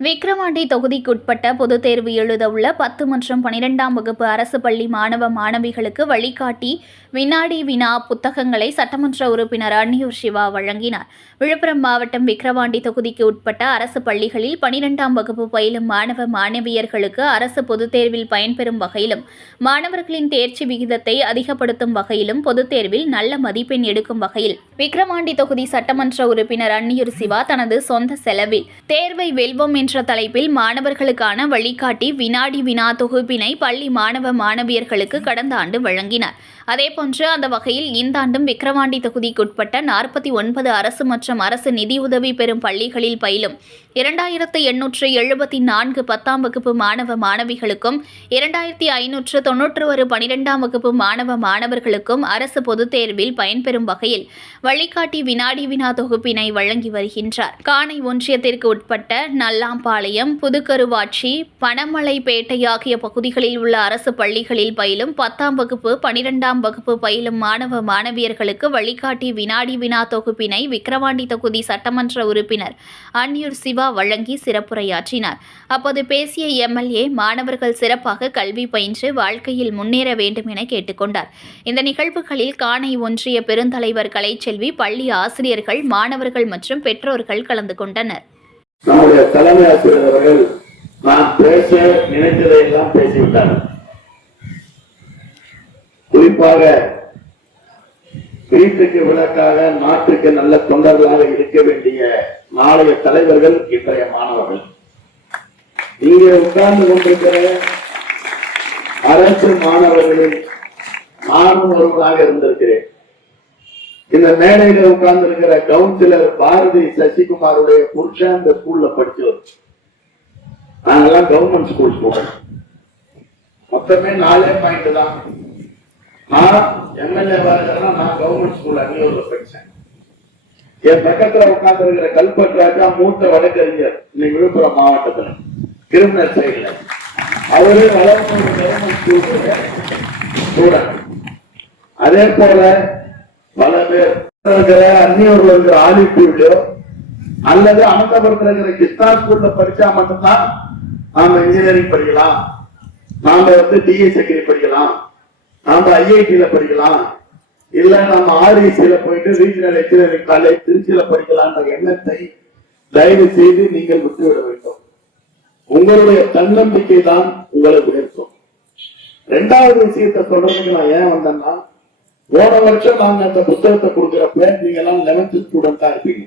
விக்கிரவாண்டி தொகுதிக்குட்பட்ட பொதுத் தேர்வு எழுத உள்ள பத்து மற்றும் பனிரெண்டாம் வகுப்பு அரசு பள்ளி மாணவ மாணவிகளுக்கு வழிகாட்டி வினாடி வினா புத்தகங்களை சட்டமன்ற உறுப்பினர் அன்னியூர் சிவா வழங்கினார். விழுப்புரம் மாவட்டம் விக்கிரவாண்டி தொகுதிக்கு உட்பட்ட அரசு பள்ளிகளில் பனிரெண்டாம் வகுப்பு பயிலும் மாணவ மாணவியர்களுக்கு அரசு பொதுத் தேர்வில் பயன்பெறும் வகையிலும் மாணவர்களின் தேர்ச்சி விகிதத்தை அதிகப்படுத்தும் வகையிலும் பொதுத் தேர்வில் நல்ல மதிப்பெண் எடுக்கும் வகையில் விக்கிரவாண்டி தொகுதி சட்டமன்ற உறுப்பினர் அன்னியூர் சிவா தனது சொந்த செலவில் தேர்வை வெல்வோம் என்ற தலைப்பில் மாணவர்களுக்கான வழிகாட்டி வினாடி வினா தொகுப்பினை பள்ளி மாணவ மாணவியர்களுக்கு கடந்த ஆண்டு வழங்கினார். அதேபோன்று அந்த வகையில் இந்த ஆண்டும் விக்கிரவாண்டி தொகுதிக்குட்பட்ட நாற்பத்தி ஒன்பது அரசு மற்றும் அரசு நிதியுதவி பெறும் பள்ளிகளில் பயிலும் இரண்டாயிரத்து எண்ணூற்று எழுபத்தி நான்கு பத்தாம் வகுப்பு மாணவ மாணவிகளுக்கும் இரண்டாயிரத்தி ஐநூற்று தொன்னூற்று ஒரு பனிரெண்டாம் வகுப்பு மாணவ மாணவர்களுக்கும் அரசு பொதுத் தேர்வில் பயன்பெறும் வகையில் வழிகாட்டி வினாடி வினா தொகுப்பினை வழங்கி வருகின்றார். காணை ஒன்றியத்திற்கு உட்பட்ட நல்லாம்பாளையம் புதுக்கருவாட்சி பணமலைப்பேட்டை ஆகிய பகுதிகளில் உள்ள அரசு பள்ளிகளில் பயிலும் பத்தாம் வகுப்பு பனிரெண்டாம் வகுப்பு பயிலும் மாணவ மாணவியர்களுக்கு வழிகாட்டி வினாடி வினா தொகுப்பினை விக்கிரவாண்டி தொகுதி சட்டமன்ற உறுப்பினர் அன்யூர் சிவா வழங்கி சிறப்புரையாற்றினார். அப்போது பேசிய எம்எல்ஏ மாணவர்கள் சிறப்பாக கல்வி பயின்று வாழ்க்கையில் முன்னேற வேண்டும் என கேட்டுக்கொண்டார். இந்த நிகழ்வுகளில் காணை ஒன்றிய பெருந்தலைவர் கலைச்செல்வி பள்ளி ஆசிரியர்கள் மாணவர்கள் மற்றும் பெற்றோர்கள் கலந்து கொண்டனர். நம்முடைய தலைமை ஆசிரியர் அவர்கள் நான் பேச நினைத்ததை பேசிவிட்டார். குறிப்பாக வீட்டுக்கு விளக்காக நாட்டுக்கு நல்ல தொண்டர்களாக இருக்க வேண்டிய நாளைய தலைவர்கள் இன்றைய மாணவர்கள். இங்கே உட்கார்ந்து கொண்டிருக்கிற அரசு மாணவர்களில் நானும் ஒருவராக இருந்திருக்கிறேன். இந்த மேடையில உட்கார்ந்து இருக்கிற கவுன்சிலர் பாரதி சசிகுமாருடைய புருஷன் இந்த ஸ்கூல்ல படிச்சவர். நாங்கெல்லாம் கவர்மெண்ட் ஸ்கூல் ஸ்டூடெண்ட் மொத்தமே நாலே பாயிண்ட் தான். நான் எம்எல்ஏ இருக்கிறேன்னா நான் கவர்மெண்ட் ஸ்கூல் அங்கேயூர்ல படிச்சேன். என் பக்கத்துல உட்கார்ந்து இருக்கிற கல்பட் ராஜா மூத்த வழக்கறிஞர். இன்னைக்கு விழுப்புரம் மாவட்டத்துல. கிரிமினல் சைடுல அவரு வளர்ந்து ஸ்டூடெண்ட் அதே போல பல பேர். இருக்கிற அந்நியூர்ல இருக்கிற ஆலிப்பூர்லயோ அல்லது அனந்தபுரத்துல இருக்கிற கிருஷ்ணா ஸ்கூல்ல படிச்சா மட்டும்தான் நாம இன்ஜினியரிங் படிக்கலாம். நாம வந்து டிஎஸ்எக்ரி படிக்கலாம். நாம ஐஐடியில படிக்கலாம். இல்ல நம்ம ஆர்இசியில போயிட்டு ரீஜனல் இன்ஜினியரிங் காலேஜ் திருச்சியில படிக்கலாம்ன்ற எண்ணத்தை தயவு செய்து நீங்கள் விட்டுவிட வேண்டும். உங்களுடைய தன்னம்பிக்கை தான் உங்களை உயர்த்தும். ரெண்டாவது விஷயத்தை சொல்றதுக்கு நான் ஏன் வந்தேன்னா போன வருஷம் நாங்க அந்த புத்தகத்தை கொடுக்குறப்ப நீங்க எல்லாம் லெவன்த் ஸ்டூடெண்டா இருப்பீங்க.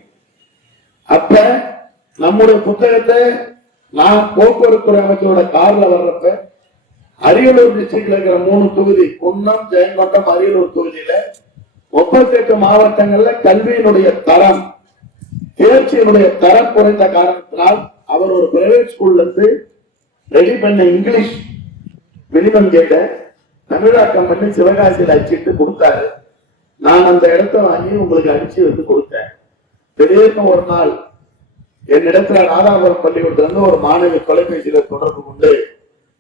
அப்ப நம்முடைய புத்தகத்தை நான் போக்குவரத்து அமைச்சரோட கார்ல வர்றப்ப அரியலூர் டிஸ்ட்ரிக்ட்ல இருக்கிற மூணு தொகுதி குன்னம் ஜெயங்கொண்டம் அரியலூர் தொகுதியில முப்பத்தி மாவட்டங்கள்ல கல்வியினுடைய தரம் தேர்ச்சியினுடைய தரம் குறைந்த காரணத்தினால் அவர் ஒரு பிரைவேட் ஸ்கூல்ல இருந்து ரெடி பண்ண இங்கிலீஷ் மினிமம் கேட்ட தமிழாக்கம் பண்ணி சிவகாசியில் அச்சிட்டு கொடுத்தாரு. நான் அந்த இடத்த வாங்கி உங்களுக்கு அடிச்சு வந்து கொடுத்தேன். திடீர்னு ஒரு நாள் என்னிடத்துல ராதாபுரம் பள்ளிக்கூடத்துல இருந்து ஒரு மாணவி தொலைபேசியில தொடர்பு கொண்டு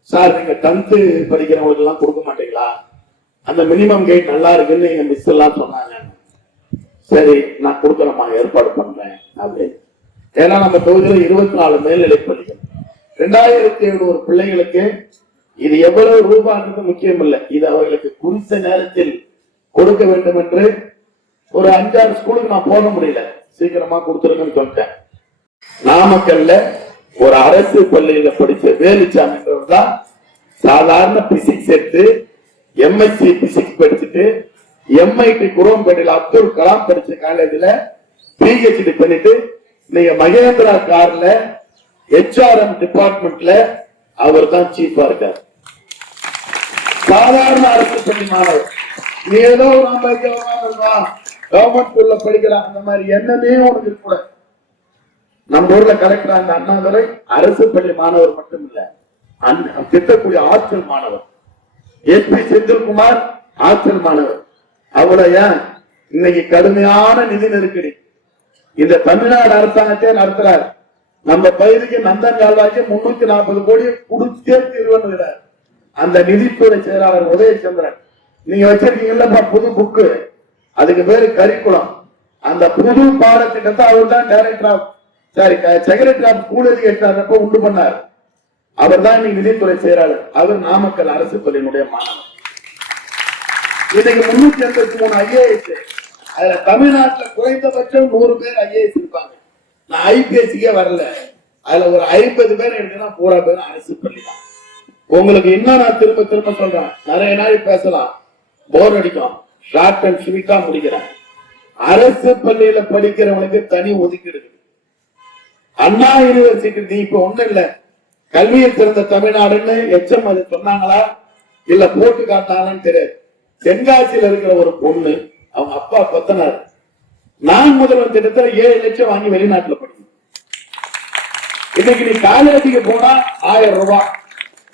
சார் நீங்க டென்த்து படிக்கிறவங்களுக்கு எல்லாம் கொடுக்க மாட்டீங்களா? அந்த மினிமம் கேட் நல்லா இருக்குன்னு எங்க மிஸ் எல்லாம் சொன்னாங்க. சரி நான் கொடுக்குறேம்மா ஏற்பாடு பண்றேன் அப்படின்னு. ஏன்னா நம்ம தொகுதியில் இருபத்தி நாலு மேல்நிலை பள்ளிகள் ரெண்டாயிரத்தி எழுநூறு பிள்ளைகளுக்கு இது எவ்வளவு ரூபான்றது முக்கியம் இல்லை இது அவர்களுக்கு குறித்த நேரத்தில் கொடுக்க வேண்டும் என்று ஒரு அஞ்சாறு ஸ்கூலுக்கு நான் போக முடியல. சீக்கிரமா கொடுத்துருங்கன்னு சொல்லிட்டேன். நாமக்கல்ல ஒரு அரசு பள்ளியில படிச்ச வேலுச்சாமி தான் சாதாரண பிசிக்ஸ் எடுத்து எம்எஸ்சி பிசிக்ஸ் படிச்சுட்டு எம்ஐடி குரோம்பேட்டையில அப்துல் கலாம் படிச்ச காலேஜ்ல பிஹெச்டி பண்ணிட்டு நீங்க மகேந்திரா கார்ல ஹெச்ஆர்எம் டிபார்ட்மெண்ட்ல அவர் தான் சீஃபா இருக்கார். சாதாரண அரசு பள்ளி மாணவர் நீ ஏதோ நம்ம கவர்மெண்ட் ஸ்கூல்ல படிக்கலாம் அந்த மாதிரி எண்ணமே உனக்கு கூட நம்ம ஊர்ல கலெக்டர் அந்த அண்ணாதுரை அரசு பள்ளி மாணவர் மட்டும் இல்ல திட்டக்கூடிய ஆற்றல் மாணவர். எஸ் பி செந்தில்குமார் ஆற்றல் மாணவர். அவ்வளவு ஏன் இன்னைக்கு கடுமையான நிதி நெருக்கடி. இந்த தமிழ்நாடு அரசாங்கத்தை நடத்துறார். நம்ம பகுதிக்கு நந்தன் கால்வாய்க்கு முன்னூத்தி நாற்பது கோடி கொடுத்தே தீர்வுங்கிறார் அந்த நிதித்துறை செயலாளர் உதயச்சந்திரன். நீங்க வச்சிருக்கீங்கல்லப்பா புது புக்கு அதுக்கு பேரு கரிக்குளம். அந்த புது பாடத்திட்டத்தை அவர் தான் director of sorry secretary of school education உண்டு பண்ணார். அவர் தான் இன்னைக்கு நிதித்துறை செயலாளர். அவர் நாமக்கல் அரசு பள்ளியினுடைய மாணவர். இன்னைக்கு முன்னூத்தி எண்பத்தி மூணு ஐஏஎஸ் அதுல தமிழ்நாட்டுல குறைந்தபட்சம் நூறு பேர் ஐஏஎஸ் இருப்பாங்க. நான் ஐபிஎஸ்சிக்கே வரல. அதுல ஒரு ஐம்பது பேர் எடுத்தா பூரா பேர் அரசு பள்ளி தான் உங்களுக்கு இன்னும் நான் திரும்ப திரும்ப சொல்றேன். நிறைய நாள் பேசலாம். போர் அடிக்கும். ஷார்ட் அண்ட் ஸ்வீட்டா முடிக்கிறேன். அரசு பள்ளியில படிக்கிறவனுக்கு தனி ஒதுக்கீடு அண்ணா யூனிவர்சிட்டி நீ இப்ப ஒண்ணு இல்ல. கல்வியை சிறந்த தமிழ்நாடுன்னு எச்சம் அது சொன்னாங்களா? இல்ல போட்டு காட்டாங்கன்னு தெரியாது. தென்காசியில இருக்கிற ஒரு பொண்ணு அவங்க அப்பா கொத்தனார். நான் முதல்வர் திட்டத்துல ஏழு லட்சம் வாங்கி வெளிநாட்டுல படிக்கணும். இன்னைக்கு நீ காலேஜுக்கு போனா ஆயிரம் ரூபாய்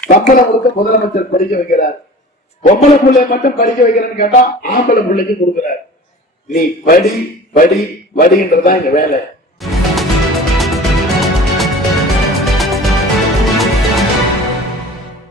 சம்பளம் கொடுக்க முதலமைச்சர் படிக்க வைக்கிறார். பொம்பளை பிள்ளை மட்டும் படிக்க வைக்கிறேன்னு கேட்டா ஆம்பளை பிள்ளைக்கு கொடுக்கிறார். நீ படி படி படின்றதுதான் எங்க வேலை.